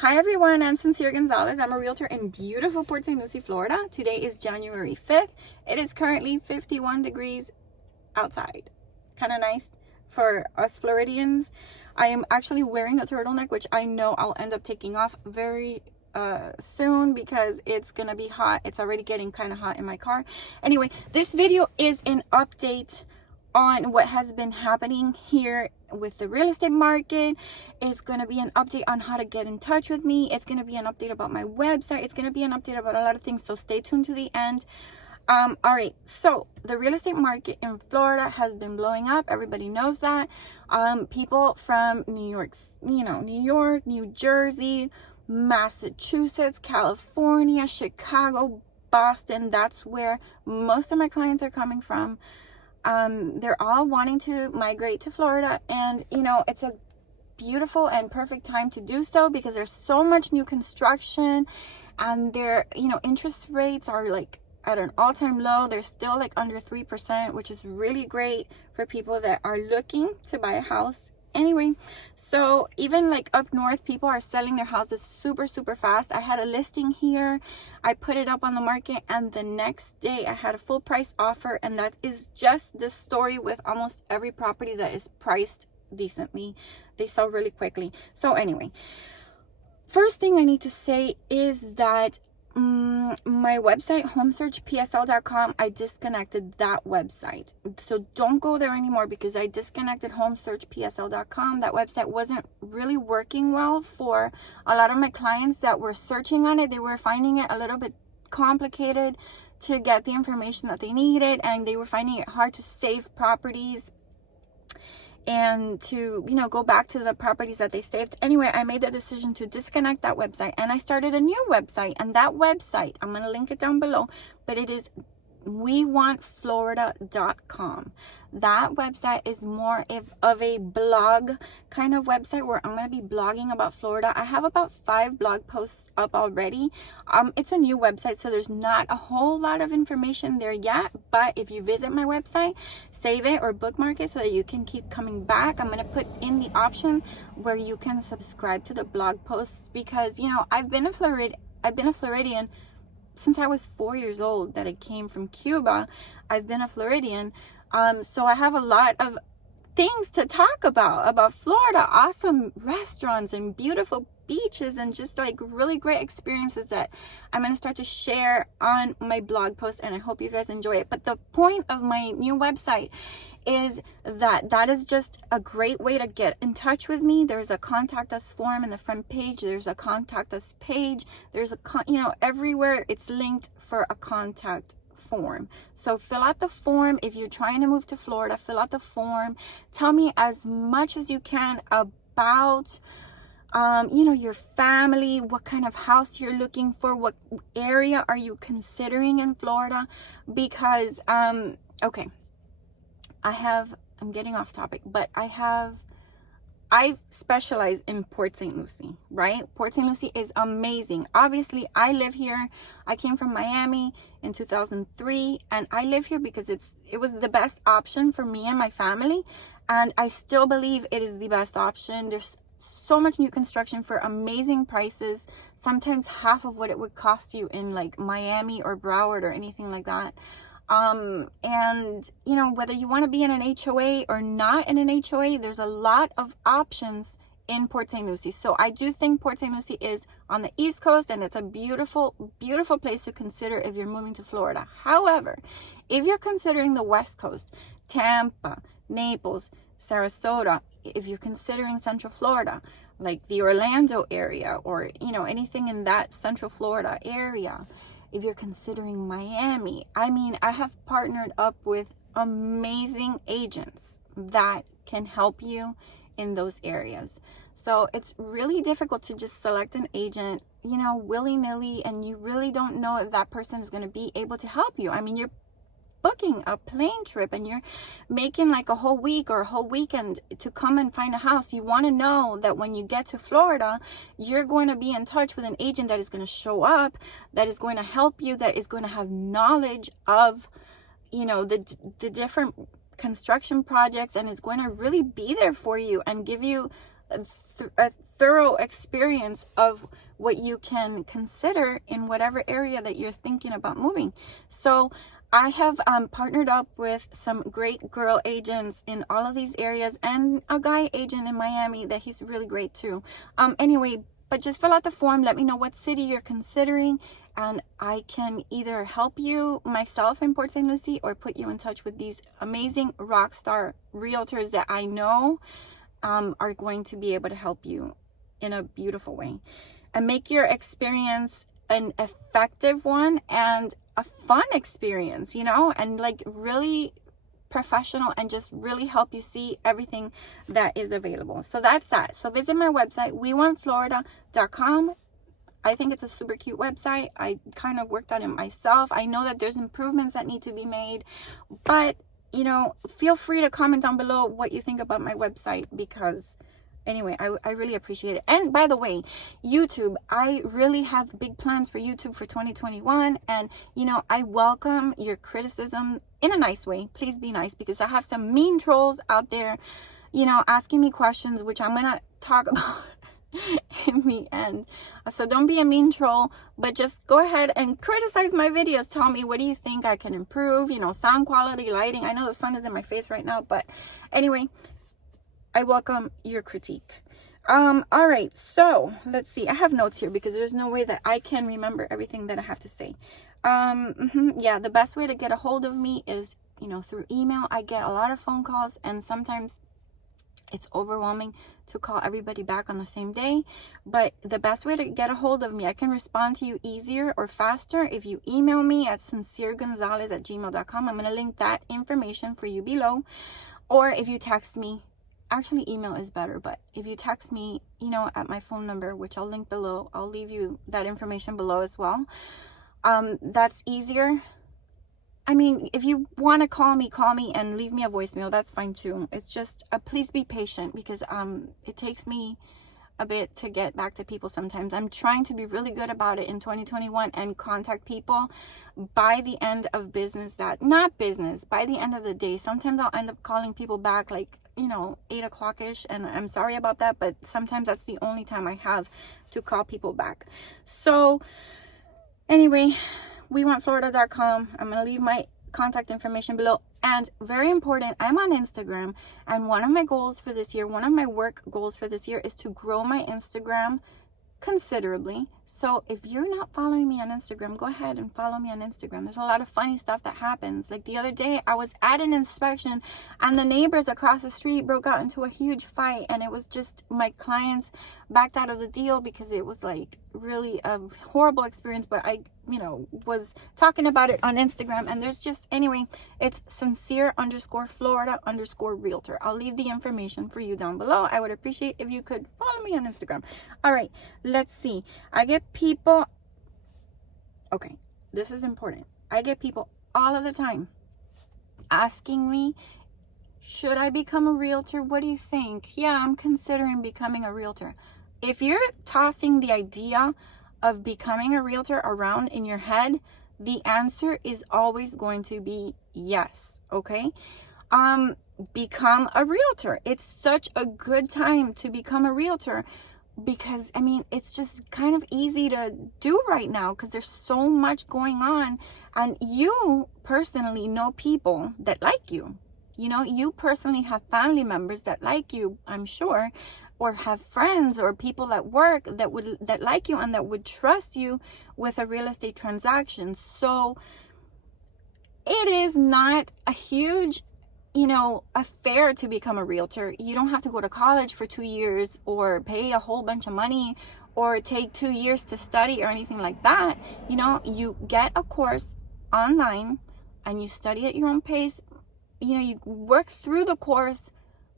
Hi everyone, I'm Sonsire Gonzalez. I'm a realtor in beautiful Port St. Lucie, Florida. Today is January 5th. It is currently 51 degrees outside. Kind of nice for us Floridians. I am actually wearing a turtleneck, which I know I'll end up taking off very soon because it's gonna be hot. It's already getting kind of hot in my car. Anyway, this video is an update on what has been happening here with the real estate market. It's going to be an update on how to get in touch with me. It's going to be an update about my website. It's going to be an update about a lot of things, so stay tuned to the end. All right, so the real estate market in Florida has been blowing up. Everybody knows that. People from New York, New Jersey, Massachusetts, California, Chicago, Boston, that's where most of my clients are coming from. They're all wanting to migrate to Florida, and it's a beautiful and perfect time to do so because there's so much new construction, and their interest rates are like at an all-time low. They're still like under 3%, which is really great for people that are looking to buy a house. Anyway, so even like up north, people are selling their houses super fast. I had a listing here, I put it up on the market, and the next day I had a full price offer. And that is just the story with almost every property that is priced decently. They sell really quickly. So anyway, first thing I need to say is that my website, homesearchpsl.com, I disconnected that website. So don't go there anymore because I disconnected homesearchpsl.com. That website wasn't really working well for a lot of my clients that were searching on it. They were finding it a little bit complicated to get the information that they needed, and they were finding it hard to save properties and to go back to the properties that they saved. Anyway, I made the decision to disconnect that website, and I started a new website. And that website, I'm going to link it down below, but it is wewantflorida.com. That website is more of a blog kind of website where I'm going to be blogging about Florida. I have about 5 blog posts up already. It's a new website, so there's not a whole lot of information there yet, but if you visit my website, save it or bookmark it so that you can keep coming back. I'm going to put in the option where you can subscribe to the blog posts because I've been a Floridian since I was 4 years old. That I came from Cuba. I've been a Floridian. So I have a lot of things to talk about Florida, awesome restaurants and beautiful beaches and just like really great experiences that I'm going to start to share on my blog post, and I hope you guys enjoy it. But the point of my new website is that is just a great way to get in touch with me. There's a contact us form in the front page. There's a contact us page. There's everywhere it's linked for a contact form. So fill out the form. If you're trying to move to Florida, fill out the form. Tell me as much as you can about your family, what kind of house you're looking for, what area are you considering in Florida, because okay, I'm getting off topic, but I specialize in Port St. Lucie, right? Port St. Lucie is amazing. Obviously, I live here. I came from Miami in 2003, and I live here because it was the best option for me and my family, and I still believe it is the best option. There's so much new construction for amazing prices, sometimes half of what it would cost you in like Miami or Broward or anything like that. And whether you want to be in an HOA or not in an HOA, there's a lot of options in Port St. Lucie. So I do think Port St. Lucie is on the East Coast, and it's a beautiful place to consider if you're moving to Florida. However, if you're considering the West Coast, Tampa, Naples, Sarasota, if you're considering Central Florida, like the Orlando area or anything in that Central Florida area, if you're considering Miami, I have partnered up with amazing agents that can help you in those areas. So it's really difficult to just select an agent, willy-nilly, and you really don't know if that person is going to be able to help you. You're booking a plane trip and you're making like a whole week or a whole weekend to come and find a house. You want to know that when you get to Florida, you're going to be in touch with an agent that is going to show up, that is going to help you, that is going to have knowledge of the different construction projects, and is going to really be there for you and give you a thorough experience of what you can consider in whatever area that you're thinking about moving. So I have partnered up with some great girl agents in all of these areas, and a guy agent in Miami that he's really great too. Anyway, but just fill out the form, let me know what city you're considering, and I can either help you myself in Port St. Lucie or put you in touch with these amazing rock star realtors that I know are going to be able to help you in a beautiful way and make your experience an effective one and a fun experience, you know, and like really professional, and just really help you see everything that is available. So that's that. So visit my website, wewantflorida.com. I think it's a super cute website. I kind of worked on it myself. I know that there's improvements that need to be made, but you know, feel free to comment down below what you think about my website, because anyway, I really appreciate it. And by the way, YouTube, I really have big plans for YouTube for 2021. And, you know, I welcome your criticism in a nice way. Please be nice, because I have some mean trolls out there, you know, asking me questions, which I'm going to talk about in the end. So don't be a mean troll, but just go ahead and criticize my videos. Tell me, what do you think I can improve? You know, sound quality, lighting. I know the sun is in my face right now, but anyway, I welcome your critique. All right, so let's see. I have notes here because there's no way that I can remember everything that I have to say. Yeah, the best way to get a hold of me is, you know, through email. I get a lot of phone calls, and sometimes it's overwhelming to call everybody back on the same day. But the best way to get a hold of me, I can respond to you easier or faster if you email me at sonsiregonzalez@gmail.com. I'm going to link that information for you below. Or if you text me, actually email is better, but if you text me, you know, at my phone number, which I'll link below, I'll leave you that information below as well. That's easier. I mean, if you want to call me and leave me a voicemail, that's fine too. It's just, please be patient, because it takes me a bit to get back to people sometimes. I'm trying to be really good about it in 2021 and contact people by the end of business, by the end of the day. Sometimes I'll end up calling people back like, you know, 8 o'clock-ish, and I'm sorry about that, but sometimes that's the only time I have to call people back. So anyway, wewantflorida.com. I'm going to leave my contact information below. And very important, I'm on Instagram, and one of my goals for this year, one of my work goals for this year, is to grow my Instagram considerably. So if you're not following me on Instagram, go ahead and follow me on Instagram. There's a lot of funny stuff that happens. Like the other day, I was at an inspection, and the neighbors across the street broke out into a huge fight, and it was just, my clients backed out of the deal because it was like really a horrible experience. But I, you know, was talking about it on Instagram, and there's just, anyway, it's Sonsire_Florida_realtor. I'll leave the information for you down below. I would appreciate if you could follow me on Instagram. All right, let's see. I get people, okay, this is important. I get people all of the time asking me, should I become a realtor? What do you think? Yeah, I'm considering becoming a realtor. If you're tossing the idea of becoming a realtor around in your head, the answer is always going to be yes, okay? Become a realtor. It's such a good time to become a realtor, because I mean, it's just kind of easy to do right now because there's so much going on, and you personally know people that like you. You know, you personally have family members that like you, I'm sure, or have friends or people at work that like you and that would trust you with a real estate transaction. So it is not a huge, you know, affair to become a realtor. You don't have to go to college for 2 years or pay a whole bunch of money or take 2 years to study or anything like that. You know, you get a course online and you study at your own pace. You know, you work through the course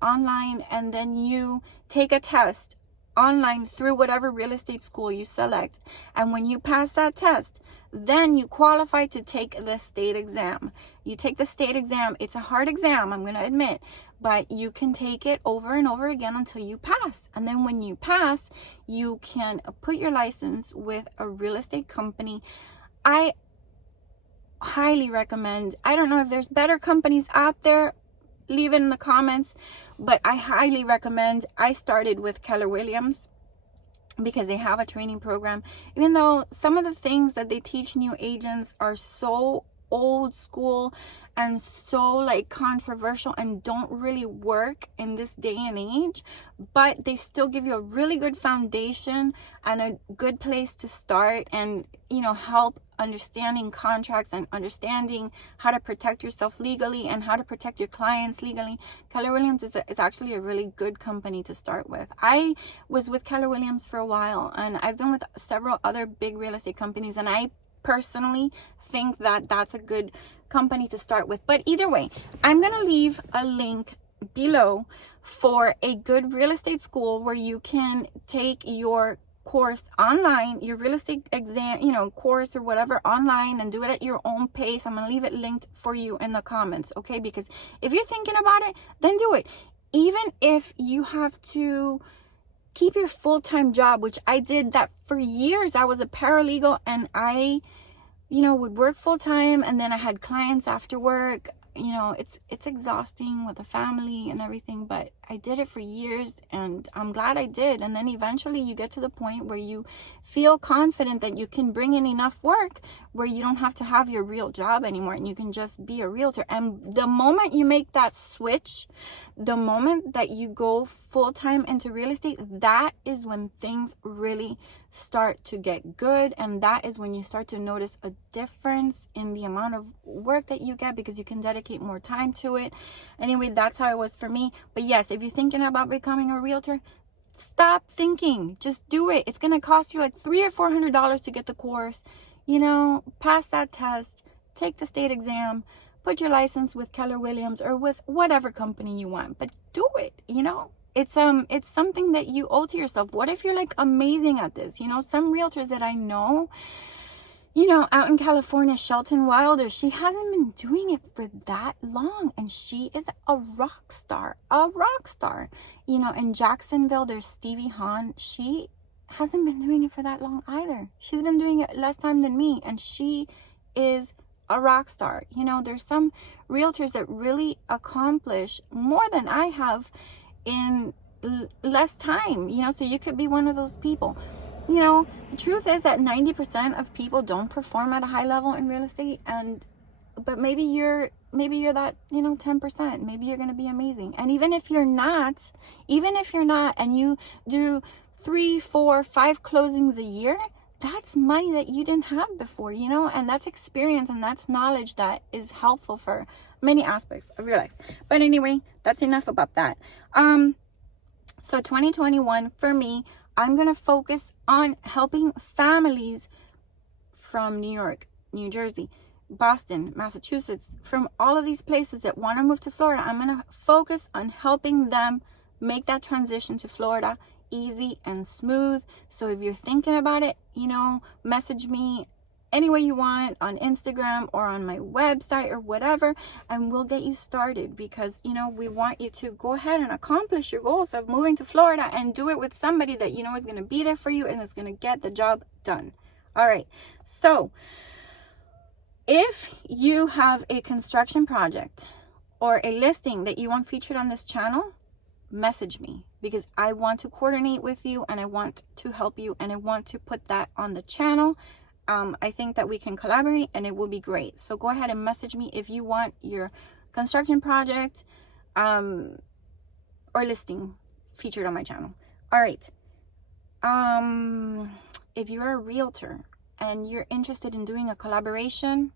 online, and then you take a test online through whatever real estate school you select. And when you pass that test, then you qualify to take the state exam. You take the state exam. It's a hard exam, I'm going to admit, but you can take it over and over again until you pass. And then when you pass, you can put your license with a real estate company. I highly recommend, I don't know if there's better companies out there, leave it in the comments, but I highly recommend. I started with Keller Williams. because they have a training program, even though some of the things that they teach new agents are so old school and so like controversial and don't really work in this day and age, but they still give you a really good foundation and a good place to start, and you know, help understanding contracts and understanding how to protect yourself legally and how to protect your clients legally. Keller Williams is actually a really good company to start with. I was with Keller Williams for a while, and I've been with several other big real estate companies, and I personally think that that's a good company to start with. But either way, I'm gonna leave a link below for a good real estate school where you can take your course online, your real estate exam, you know, course or whatever online, and do it at your own pace. I'm gonna leave it linked for you in the comments, okay? Because if you're thinking about it, then do it. Even if you have to keep your full-time job, which I did that for years. I was a paralegal, and I, you know, would work full-time, and then I had clients after work. You know, it's exhausting with a family and everything, but I did it for years, and I'm glad I did. And then eventually you get to the point where you feel confident that you can bring in enough work where you don't have to have your real job anymore, and you can just be a realtor. And the moment you make that switch, the moment that you go full-time into real estate, that is when things really start to get good, and that is when you start to notice a difference in the amount of work that you get, because you can dedicate more time to it. Anyway, that's how it was for me. But yes, if you're thinking about becoming a realtor, stop thinking, just do it. It's gonna cost you like $300 or $400 to get the course. You know, pass that test, take the state exam, put your license with Keller Williams or with whatever company you want, but do it. You know, it's something that you owe to yourself. What if you're like amazing at this? You know, some realtors that I know, you know, out in California, Shelton Wilder, she hasn't been doing it for that long, and she is a rock star. You know, in Jacksonville, there's Stevie Hahn. She hasn't been doing it for that long either. She's been doing it less time than me, and she is a rock star. You know, there's some realtors that really accomplish more than I have in less time, you know, so you could be one of those people. You know, the truth is that 90% of people don't perform at a high level in real estate, but maybe you're that, you know, 10%. Maybe you're going to be amazing. And even if you're not, and you do 3, 4, 5 closings a year, that's money that you didn't have before, you know, and that's experience, and that's knowledge that is helpful for many aspects of your life. But anyway, that's enough about that. So 2021 for me, I'm going to focus on helping families from New York, New Jersey, Boston, Massachusetts, from all of these places that want to move to Florida. I'm going to focus on helping them make that transition to Florida easy and smooth. So if you're thinking about it, you know, message me any way you want on Instagram or on my website or whatever, and we'll get you started, because, you know, we want you to go ahead and accomplish your goals of moving to Florida and do it with somebody that you know is going to be there for you and is going to get the job done. All right. So if you have a construction project or a listing that you want featured on this channel, message me, because I want to coordinate with you, and I want to help you, and I want to put that on the channel. I think that we can collaborate, and it will be great. So go ahead and message me if you want your construction project or listing featured on my channel. All right. If you're a realtor and you're interested in doing a collaboration,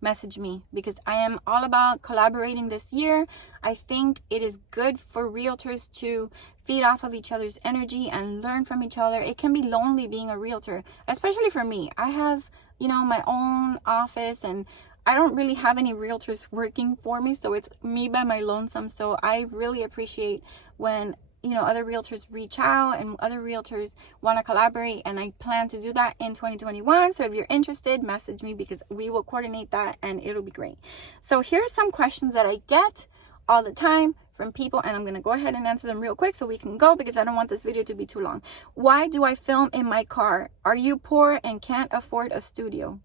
message me, because I am all about collaborating this year. I think it is good for realtors to feed off of each other's energy and learn from each other. It can be lonely being a realtor, especially for me. I have, you know, my own office, and I don't really have any realtors working for me, so it's me by my lonesome. So I really appreciate when, you know, other realtors reach out and other realtors want to collaborate, and I plan to do that in 2021. So if you're interested, message me, because we will coordinate that and it'll be great. So here's some questions that I get all the time from people, and I'm going to go ahead and answer them real quick so we can go, because I don't want this video to be too long. Why do I film in my car? Are you poor and can't afford a studio?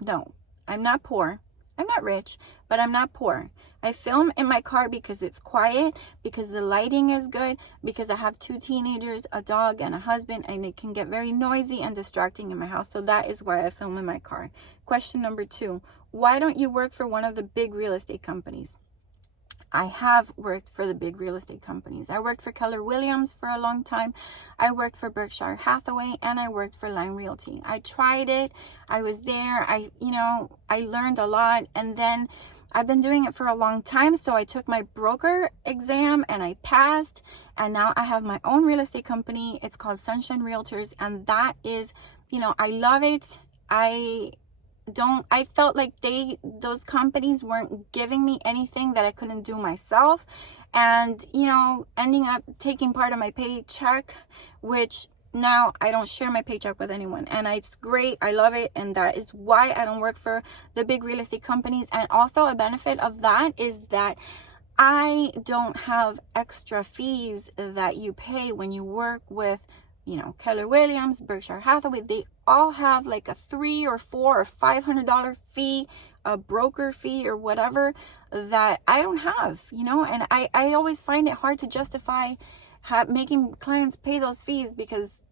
No, I'm not poor. I'm not rich, but I'm not poor. I film in my car because it's quiet, because the lighting is good, because I have 2 teenagers, a dog, and a husband, and it can get very noisy and distracting in my house. So that is why I film in my car. Question number 2, why don't you work for one of the big real estate companies? I have worked for the big real estate companies. I worked for Keller Williams for a long time. I worked for Berkshire Hathaway, and I worked for Line Realty. I tried it. I was there. I learned a lot, and then I've been doing it for a long time. So I took my broker exam and I passed, and now I have my own real estate company. It's called Sunshine Realtors, and that is, I love it. I felt like those companies weren't giving me anything that I couldn't do myself, and ending up taking part of my paycheck, which now I don't share my paycheck with anyone, and it's great. I love it, and that is why I don't work for the big real estate companies. And also a benefit of that is that I don't have extra fees that you pay when you work with Keller Williams, Berkshire Hathaway. They all have like a $300 or $400 or $500 fee, a broker fee or whatever, that I don't have, and I always find it hard to justify making clients pay those fees, because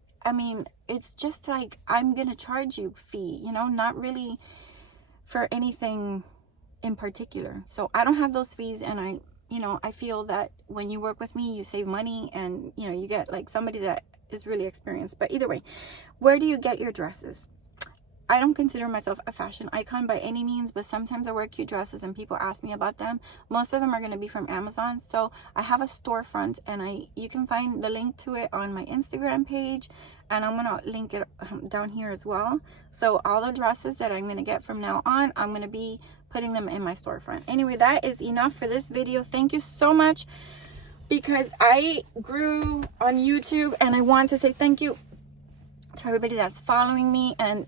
it's just like, I'm gonna charge you fee, not really for anything in particular. So I don't have those fees, and I feel that when you work with me, you save money, and you get like somebody that is really experienced. But either way, where do you get your dresses? I don't consider myself a fashion icon by any means, but sometimes I wear cute dresses and people ask me about them. Most of them are going to be from Amazon. So I have a storefront, and you can find the link to it on my Instagram page, and I'm going to link it down here as well. So all the dresses that I'm going to get from now on, I'm going to be putting them in my storefront. Anyway, that is enough for this video. Thank you so much, because I grew on YouTube, and I want to say thank you to everybody that's following me and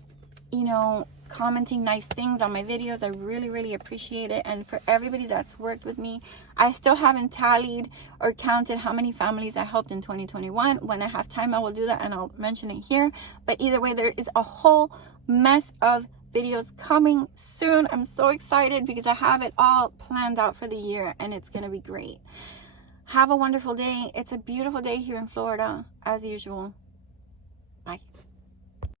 commenting nice things on my videos. I really, really appreciate it. And for everybody that's worked with me, I still haven't tallied or counted how many families I helped in 2021. When I have time, I will do that, and I'll mention it here. But either way, there is a whole mess of videos coming soon. I'm so excited because I have it all planned out for the year, and it's gonna be great. Have a wonderful day. It's a beautiful day here in Florida, as usual. Bye.